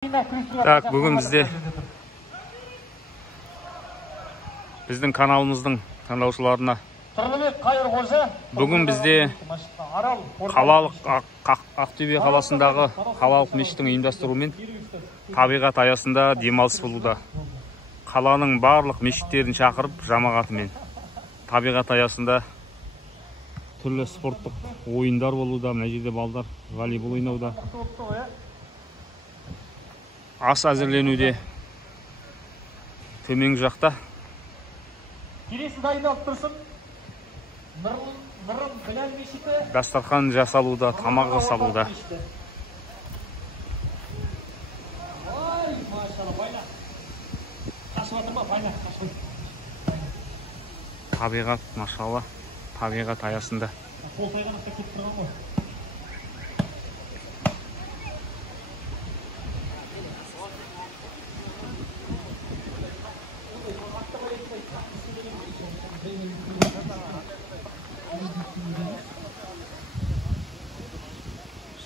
Так, бүгін біздің каналымыздың тыңдаушыларына бүгін бізде Ақтөбе қаласындағы қалалық мешіттің ұйымдастыруымен табиғат аясында демалыс болуда. Қаланың барлық мешіттерін шақырып жамағатымен табиғат аясында түрлі спорттық ойындар болуда. Мына жерде балдар волейбол ойнауда. Ас әзірленуде. Төменгі жақта келесі дайындалып тұрсын. Нұрым Біләл мешіті. Дастархан жасалуда, тамақ жасалуда. Ай, машалла, байна. Қашып атыр ма, байна, қашып. Табиғат, машалла, табиғат аясында. Қол тайғанақта кетіп тұрған ғой.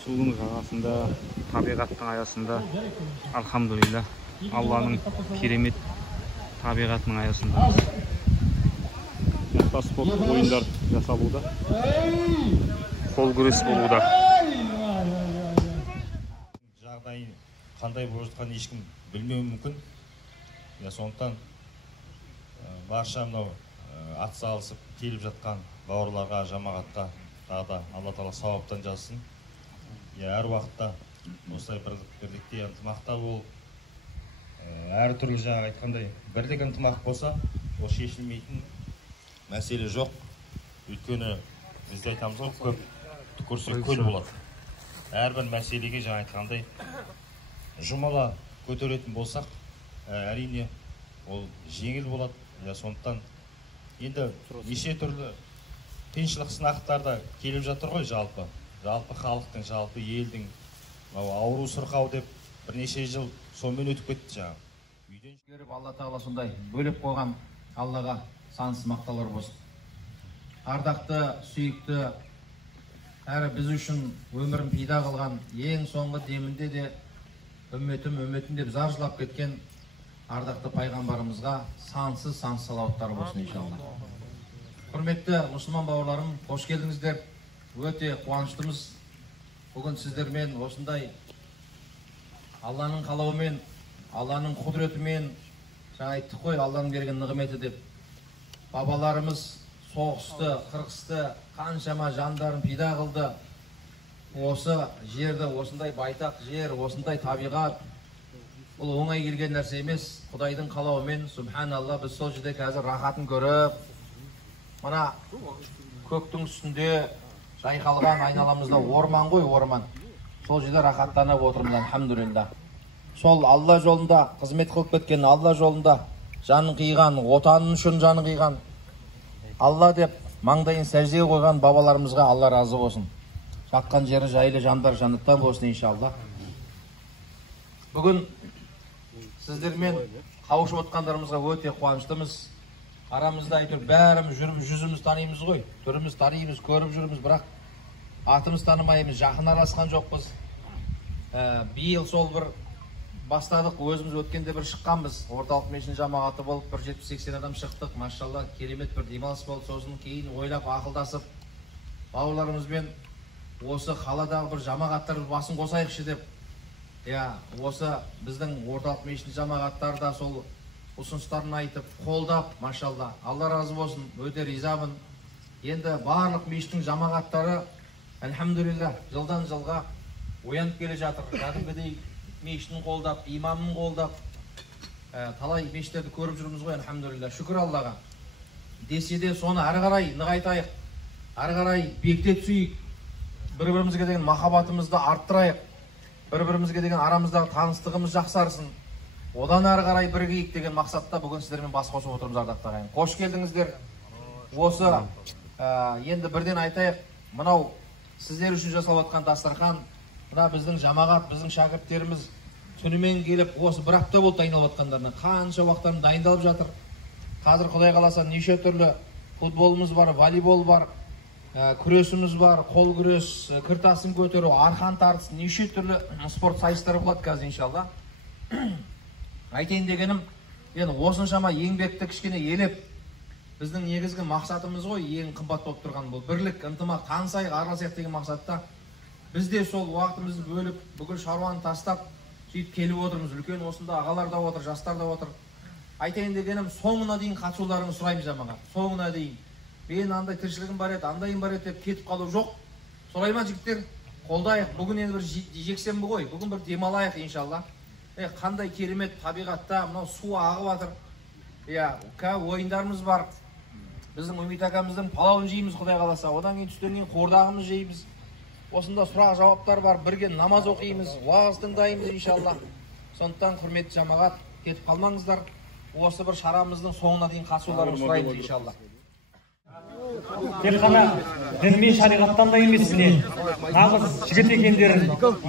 Судың жағасында, табиғаттың аясында, алхамдулилля, Алланың керемет табиғатының аясында. Спорт ойындар жасалуда. Қол күрес болуда. Жағдайы қандай болып жатқанын ешкім білмеуі мүмкін. Сондықтан барша мынау атсалысып келіп жатқан бауырларға, жамағатқа тағы Алла Тағала сауаптан жазсын. Әр уақытта осылай бірлікте ынтымақта болып, әртүрлі жаңа айтқандай бірлік ынтымақ болса, ол шешілмейтін мәселе жоқ. Өйткені бізде айтамыз ғой, көп түкірсе көл болады. Әрбір мәселеге жаңа айтқандай жұмала көтеретін болсақ, әрине ол жеңіл болады. Сондықтан енді неше түрлі қиыншылық сынақтарда келіп жатыр ғой жалпы халықтың, жалпы елдің ауру сырқау деп бірнеше жыл сонымен өтіп кетті жаңа. Үйден жүріп Алла Тағала сондай бөліп қойған Аллаға сансыз мақтаулар болсын. Ардақты, сүйікті, әрі біз үшін өмірін пида қылған, ең соңғы демінде де үмметім деп зар жылап кеткен ардақты пайғамбарымызға сансыз салауаттар болсын иншалла. Құрметті мұсылман бауырларым, қош келдіңіздер. Өте қуаныштымыз. Бүгін сіздермен осындай Алланың қалауымен, Алланың құдіретімен, жаңа айттық қой, Алланың берген нығметі деп. Бабаларымыз соғысты, қырқысты, қаншама жандарын пида қылды. Осы жерді, осындай байтақ жер, осындай табиғат, бұл оңай келген нәрсе емес. Құдайдың қалауымен, субханалла, біз сол жерде қазір рахатын көріп, мына көктің үстінде жайқалған айналамызда орман ғой, орман. Сол жерде рахаттанып отырмыз, алхамдулилля. Сол Алла жолында қызмет қылып кеткен, Алла жолында жанын қиған, отанын үшін жанын қиған, Алла деп маңдайын сәждеге қойған бабаларымызға Алла разы болсын. Жатқан жері жайлы, жандар жаннаттан болсын иншалла. Бүгін сіздермен қауышып отқандарымызға өте қуаныштымыз. Арамызда әйтеуір бәріміз жүріп, жүзіміз танимыз ғой. Түріміз танимыз, көріп жүрміз, бірақ атымыз танымаймыз, жақын араласқан жоқпыз. Биыл сол бір бастадық, өзіміз өткенде бір шыққанбыз. Орталық мешіт жамағаты болып 170-80 адам шықтық. Машалла, керемет бір демалыс болды. Сосын кейін ойлап, ақылдасып, бауырларымызбен осы қаладағы бір жамағаттар басын қосайықшы деп. Осы біздің орталық мешіт жамағаттары да сол ұсыныстарын айтып, қолдап, машалла, Алла разы болсын, өте ризамын. Енді барлық мешіттің жамағаттары, әлхамдулилля, жылдан жылға оянып келе жатыр. Кәдімгідей мешітін қолдап, имамын қолдап, талай мешіттерді көріп жүрміз ғой, әлхамдулилля, шүкір Аллаға. Десе де соны әрі қарай нығайтайық, әрі қарай бекте түсейік, бір-бірімізге деген махаббатымызды арттырайық, бір-бірімізге деген арамыздағы таныстығымыз жақсарсын. Одан әрі қарай бірігейік деген мақсатта бүгін сіздермен бас қосып отырмыз, ардақты ағайын. Қош келдіңіздер. Осы енді бірден айтайық, мынау сіздер үшін жасалып жатқан дастархан, мына біздің жамағат, біздің шәкірттеріміз түнімен келіп, осы бір апта болды дайындалып жатқандарына. Қанша уақыттан дайындалып жатыр. Қазір Құдай қаласа неше түрлі футболымыз бар, волейбол бар, күресіміз бар, қол күрес, кір тасын көтеру, арқан тартыс, неше түрлі спорт сайыстары болады қазір иншалла. айтайын дегенім, енді осыншама еңбекті кішкене елеп, біздің негізгі мақсатымыз ғой, ең қымбат болып тұрған бұл бірлік, ынтымақ, танысайық, араласайық деген мақсатта біз де сол уақытымызды бөліп, бүкіл шаруаны тастап, сөйтіп келіп отырмыз. Үлкен осында ағалар да отыр, жастар да отыр. Айтайын дегенім, соңына дейін қатысуларыңызды сұраймыз жамаға. Соңына дейін. Мен андай тіршілігім бар еді, андайым бар еді деп кетіп қалу жоқ. Солай ма жігіттер? Қолдайық. Бүгін енді бір жексенбі ғой. Бүгін бір демалайық иншалла. Қандай керемет табиғатта, мынау су ағып жатыр. Ойындарымыз бар. Біздің Үмит ағамыздың палауын жейміз, Құдай қаласа. Одан кейін түстен кейін қуырдағымыз жейміз. Осында сұрақ жауаптар бар. Бірге намаз оқимыз, уағыз тыңдаймыз иншалла. Сондықтан құрметті жамағат, кетіп қалмаңыздар. Осы бір шарамыздың соңына дейін қатысуларыңызды сұраймыз иншалла. Тек қана дін мен шариғаттан да емес, нағыз жігіт екендерін,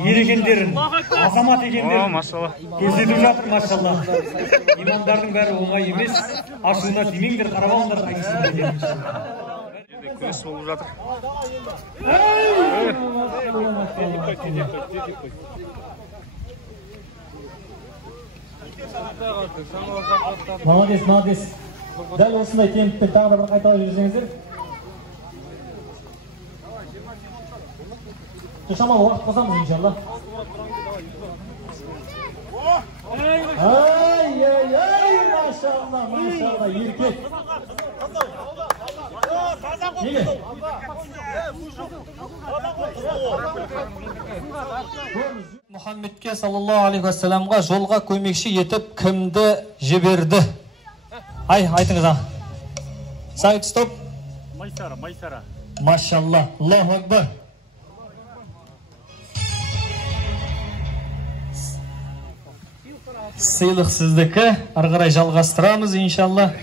ер екендерін, азамат екендерін көрсетіп жатыр, машалла. Имандардың бәрі оңай емес, ашуына тимеңдер, қарабалыңдар айтысың. Күрес болып жатыр. Молодец, молодец. Дәл осындай темппен тағы да бір қайталап жүрсеңіздер. Шамалы уақыт қосамыз иншалла. Ай, машалла, машалла, еркек. Неге? Мұхаммедке саллаллаху алейхи уассаламға жолға көмекші етіп кімді жіберді? Айтыңыз аға. Сағит, стоп. Майсара. Машалла, Аллаху акбар. Сыйлық сіздікі, арғарай жалғастырамыз иншалла.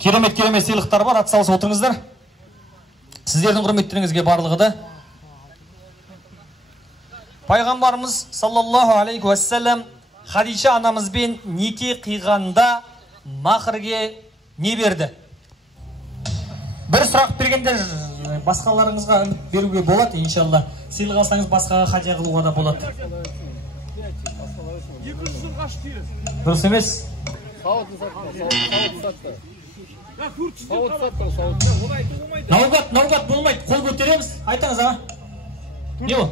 Керемет сыйлықтар бар, атсалысып отырыңыздар. Сіздердің құрметтеріңізге барлығы да. Пайғамбарымыз саллаллаху алейхи уассалам Хадиша анамызбен неке қиғанда махрге не берді? Бір сұрақ бергенде басқаларыңызға үміт беруге болады иншалла. Сыйлық алсаңыз басқаға хадия қылуға да болады. Дұрыс емес? Наугат болмайды, қол көтереміз. Айтыңыз аға. Не ол?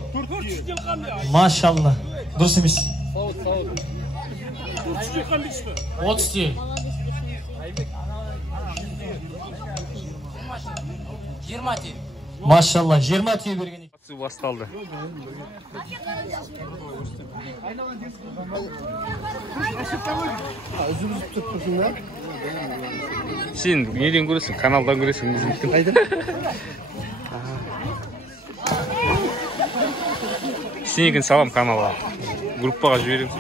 Машалла. Дұрыс емес. 30 тиын. 20 тиын. Машалла, 20 тиын берген. Басталды. Сен неден көресің? Каналдан көресің. Сенекен салам каналға. Группаға жібереміз.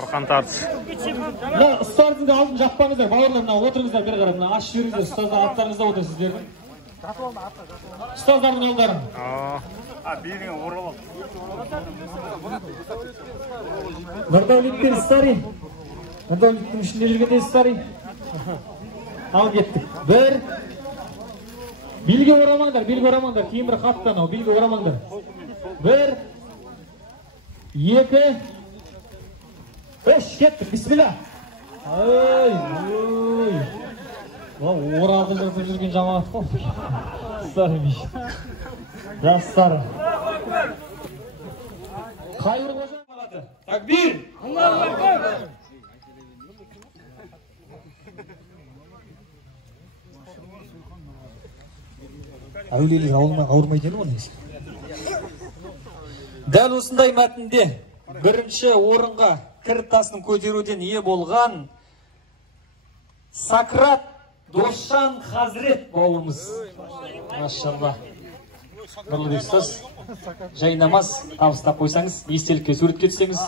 Арқан тартыс. Ұстарыңызды алдын жаппаңыздар, бауырларына отырыңыздар бір қарап. Аш жіберіңіздер, ұстаздар аттарыңызда отыр сіздердің. Ұстаздардың жолдарын. Берген орал. Нұрдаулеттен старый. Нұрдаулеттің ішінде жүргенде старый. Ал кеттік. Бір. Билге орамаңдар, кейін бір қаттан ау, билге орамаңдар. Бір. Екі. Үш, кеттік, бисмилла. Оралды жүрген жамағат қой. Старый бейш. Жастары. Қайыр қожа мағаты. Такбир! Аллаху акбар! Әулиелік ауырмайды ені оны есі. Дәл осындай мәтінде бірінші орынға кір тасын көтеруден ие болған Сакрат Досжан Хазрет бауырымыз. Машалла. Нұрлыбек ұстаз, жай намаз табыстап қойсаңыз, естелікке суретке түсеңіз.